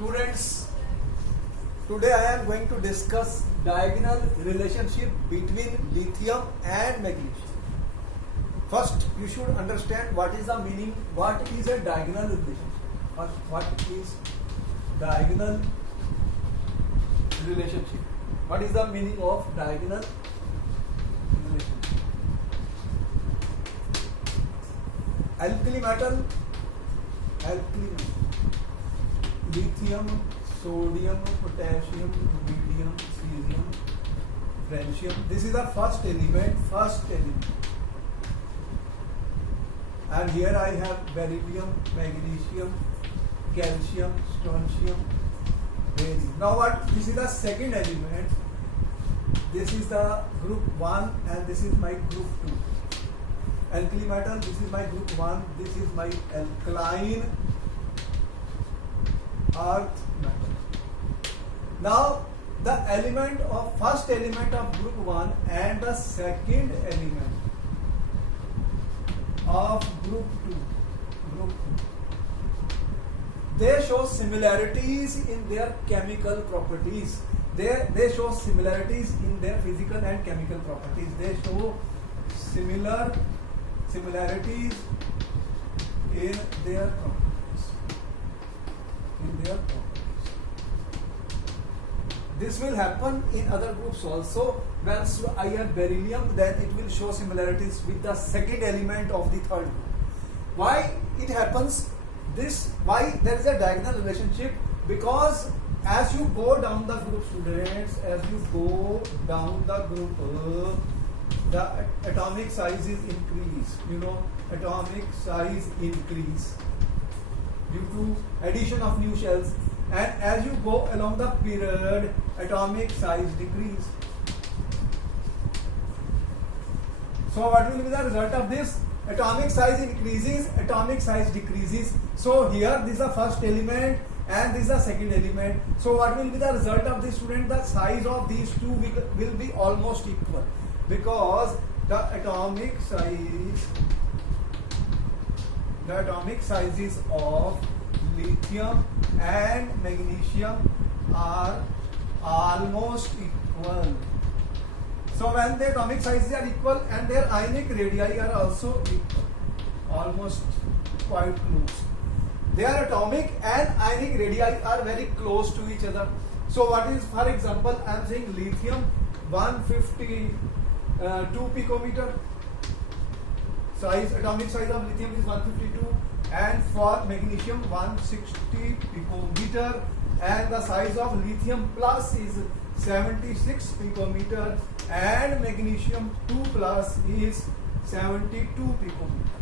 Students, today I am going to discuss diagonal relationship between lithium and magnesium. First, you should understand what is the meaning, what is a diagonal relationship. First, what is diagonal relationship? What is the meaning of diagonal relationship? Alkali metal, lithium, sodium, potassium, rubidium, cesium, francium. This is the first element. And here I have beryllium, magnesium, calcium, strontium, barium. Now what? This is the second element. This is the group 1 and this is my group 2. Alkali metal, this is my group 1, this is my alkaline earth metal. Now the first element of group 1 and the second element of group 2, they show similarities in their chemical properties. They show similarities in their physical and chemical properties. They show similarities in their properties. This will happen in other groups also. Once I have beryllium, then it will show similarities with the second element of the third group. Why it happens? Why there is a diagonal relationship? Because as you go down the group, students, as you go down the group, the atomic size is increase. Atomic size increase due to addition of new shells, and as you go along the period, atomic size decrease. So what will be the result of this? Atomic size increases, atomic size decreases. So here this is the first element and this is the second element. So what will be the result of this, student? The size of these two will be almost equal, because the atomic sizes of lithium and magnesium are almost equal. So when the atomic sizes are equal and their ionic radii are also equal, almost quite close. Their atomic and ionic radii are very close to each other. So what is, for example, I am saying lithium 152 picometer. Atomic size of lithium is 152, and for magnesium 160 picometer, and the size of lithium plus is 76 picometer, and magnesium 2 plus is 72 picometer.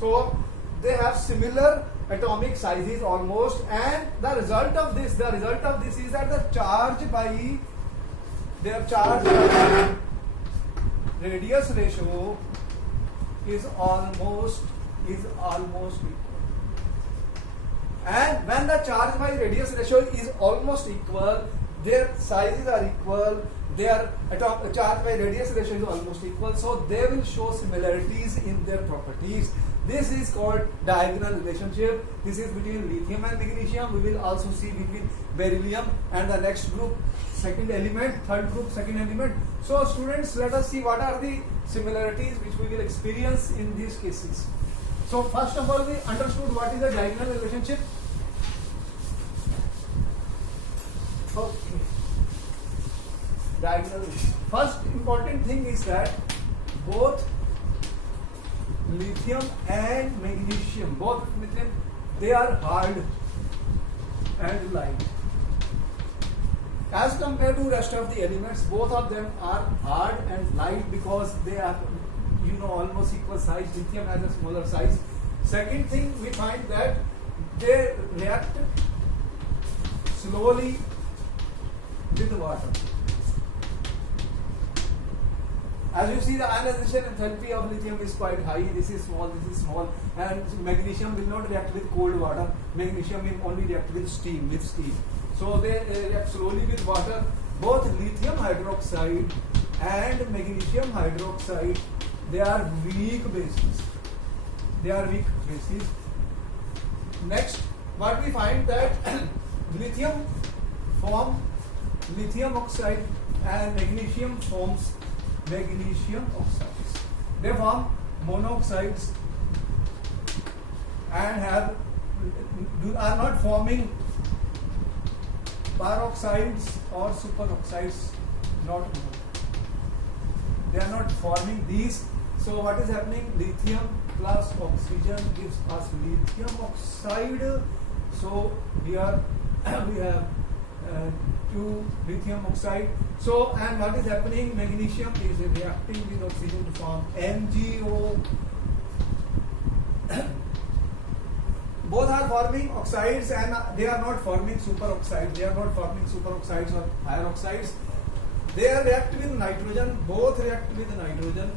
So they have similar atomic sizes almost, and the result of this is that the charge by radius ratio is almost equal. And when the charge by radius ratio is almost equal, their sizes are equal, their charge by radius ratio is almost equal, so they will show similarities in their properties. This is called diagonal relationship. This is between lithium and magnesium. We will also see between beryllium and the next group, second element, third group, second element. So students, let us see what are the similarities which we will experience in these cases. So first of all, we understood what is a diagonal relationship. Okay. Diagonal. First important thing is that both lithium and magnesium, they are hard and light. As compared to rest of the elements, both of them are hard and light because they are almost equal size. Lithium has a smaller size. Second thing, we find that they react slowly with water. As you see, the ionization enthalpy of lithium is quite high. This is small, and magnesium will not react with cold water. Magnesium will only react with steam. So they react slowly with water. Both lithium hydroxide and magnesium hydroxide, they are weak bases. Next, what we find that lithium form lithium oxide and magnesium forms magnesium oxides. They form monoxides and are not forming peroxides or superoxides, not more. They are not forming these. So what is happening? Lithium plus oxygen gives us lithium oxide. So here we have 2 lithium oxide. So, and what is happening? Magnesium is reacting with oxygen to form MgO. Both are forming oxides and they are not forming superoxides. They are not forming superoxides or higher oxides. They are react with nitrogen. Both react with nitrogen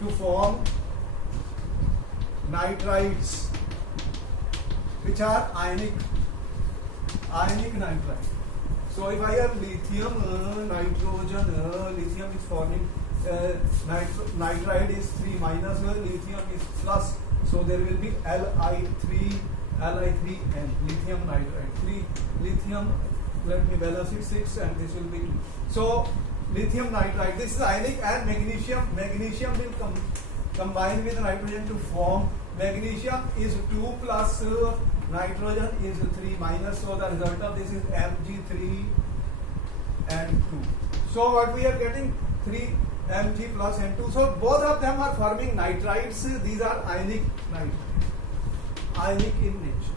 to form nitrides, which are ionic nitride. So if I have lithium, nitrogen, lithium is forming nitride is 3 minus, lithium is plus. So there will be Li3N, lithium nitride. 3 lithium, let me balance it 6, and this will be 2. So lithium nitride, this is ionic, and magnesium will combine with nitrogen to form. Magnesium is 2 plus, nitrogen is 3 minus. So the result of this is Mg3 and 2. So what we are getting? 3 Mg plus N2. So both of them are forming nitrides. These are ionic nitrides, ionic in nature.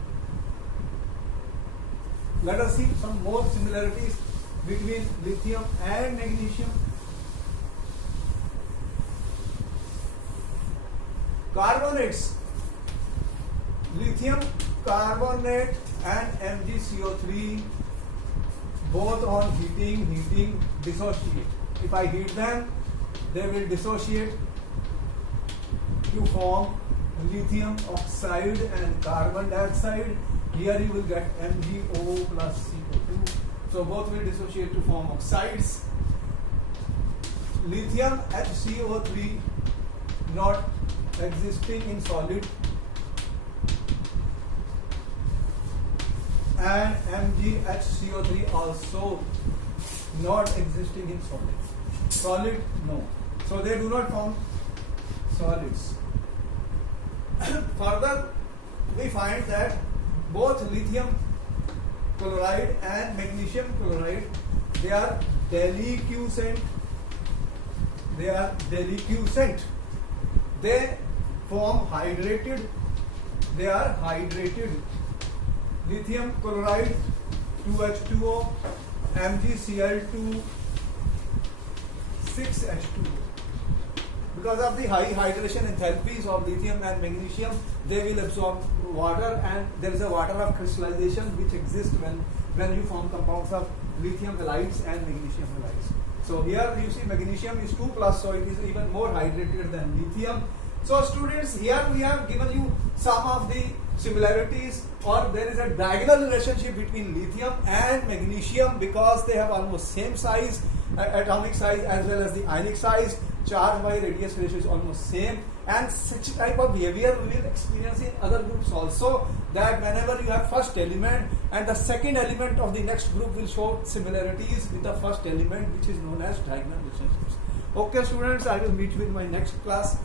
Let us see some more similarities between lithium and magnesium. Carbonates, lithium carbonate and MgCO3, both on heating dissociate. If I heat them, they will dissociate to form lithium oxide and carbon dioxide. Here you will get MgO plus CO2. So both will dissociate to form oxides. Lithium HCO3 not existing in solid, and MgHCO3 also not existing in solid. Solid, no. So they do not form solids. Further, we find that both lithium chloride and magnesium chloride, they are deliquescent. They form hydrated. They are hydrated. Lithium chloride 2H2O, MgCl2 6H2O. Because of the high hydration enthalpies of lithium and magnesium, they will absorb water, and there is a water of crystallization which exists when you form compounds of lithium halides and magnesium halides. So here you see magnesium is 2 plus, so it is even more hydrated than lithium. So students, here we have given you some of the similarities, or there is a diagonal relationship between lithium and magnesium because they have almost same size, atomic size as well as the ionic size. Charge by radius ratio is almost same, and such type of behavior we will experience in other groups also, that whenever you have first element and the second element of the next group will show similarities with the first element, which is known as diagonal relationships. Okay students, I will meet you in my next class.